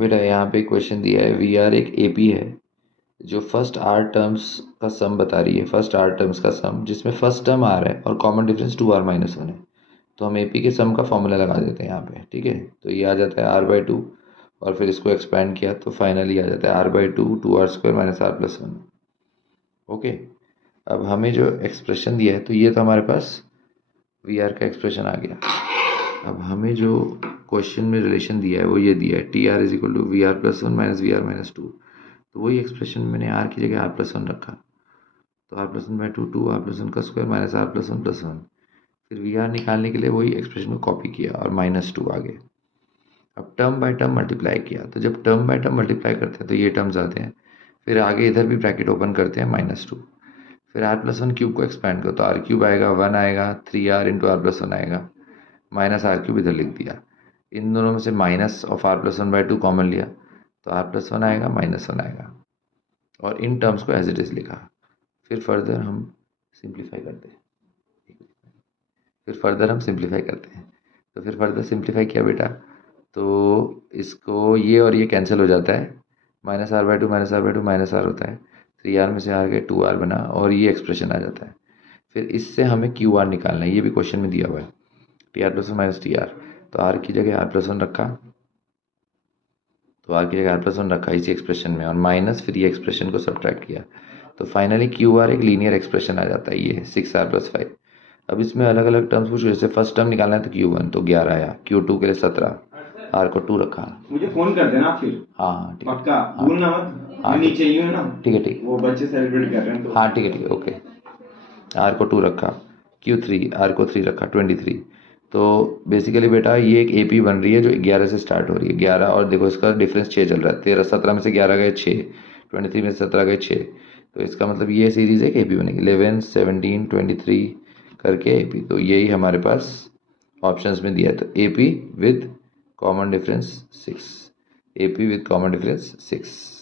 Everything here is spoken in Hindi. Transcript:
बेटा यहाँ पे क्वेश्चन दिया है, वी आर एक एपी है जो फर्स्ट आर टर्म्स का सम बता रही है, फर्स्ट आर टर्म्स का सम, जिसमें फर्स्ट टर्म आर है और कॉमन डिफरेंस 2r-1 है। तो हम एपी के सम का फॉर्मूला लगा देते हैं यहाँ पे, ठीक है। तो ये आ जाता है r/2 और फिर इसको एक्सपेंड किया तो फाइनली आ जाता है r/2 2r² - r+1। ओके, अब हमें जो एक्सप्रेशन दिया है तो ये तो हमारे पास वी आर का एक्सप्रेशन आ गया। अब हमें जो क्वेश्चन में रिलेशन दिया है वो ये दिया है, T R is equal to V R plus one minus V R minus two. तो वही एक्सप्रेशन मैंने आर की जगह r+1 रखा, तो r+1/2 2r+1 का स्क्वायर माइनस r+1+1। फिर वी आर निकालने के लिए वही एक्सप्रेशन को कॉपी किया और -2 आगे। अब टर्म बाय टर्म मल्टीप्लाई किया, तो जब टर्म बाय टर्म मल्टीप्लाई करते हैं तो ये टर्म्स आते हैं, फिर आगे इधर भी ब्रैकेट ओपन करते हैं -2, फिर r+1 क्यूब को एक्सपेंड करो तो r क्यूब आएगा 1 आएगा 3r इंटू r+1 आएगा माइनस आर क्यूब इधर लिख दिया। इन दोनों में से माइनस ऑफ r+1/2 कॉमन लिया तो r+1 आएगा -1 आएगा और इन टर्म्स को एज इट इज़ लिखा। फिर फर्दर हम सिंप्लीफाई करते हैं, तो फिर फर्दर सिंप्लीफाई किया बेटा, तो इसको ये और ये कैंसिल हो जाता है, -r/2 -r/2 -r होता है, 3r में से r गए 2r बना और ये एक्सप्रेशन आ जाता है। फिर इससे हमें QR निकालना है, ये भी क्वेश्चन में दिया हुआ है, TR+1 माइनस TR। तो r की जगह r+1 रखा, तो r की जगह r+1 रखा इसी एक्सप्रेशन में और माइनस फिर ये एक्सप्रेशन को सब्ट्रैक्ट किया, तो फाइनली QR एक लीनियर एक्सप्रेशन आ जाता है, ये 6r+5। अब इसमें अलग अलग टर्म्स पूछो, जैसे फर्स्ट टर्म निकालना है तो Q1 तो 11 आया, Q2 के लिए 17, R को 2 रखा। मुझे फोन कर देना फिर। हाँ ठीक है, पक्का भूलना मत। हाँ मैं नीचे ही हूँ ना। ठीक है ठीक है, वो बच्चे सेलिब्रेट कर रहे हैं तो। हाँ ठीक है ओके। R को 2 रखा, Q3 R को 3 रखा 23। तो बेसिकली बेटा ये एक AP बन रही है जो 11 से स्टार्ट हो रही है, 11 और देखो इसका डिफरेंस 6 चल रहा है, 13 17 में से 11 गए 6, 23 में से 17 गए 6, तो इसका मतलब ये सीरीज़ एक AP बनेगी 11 17 23 करके AP। तो यही हमारे पास ऑप्शंस में दिया है, तो AP with common difference 6, AP with common difference 6।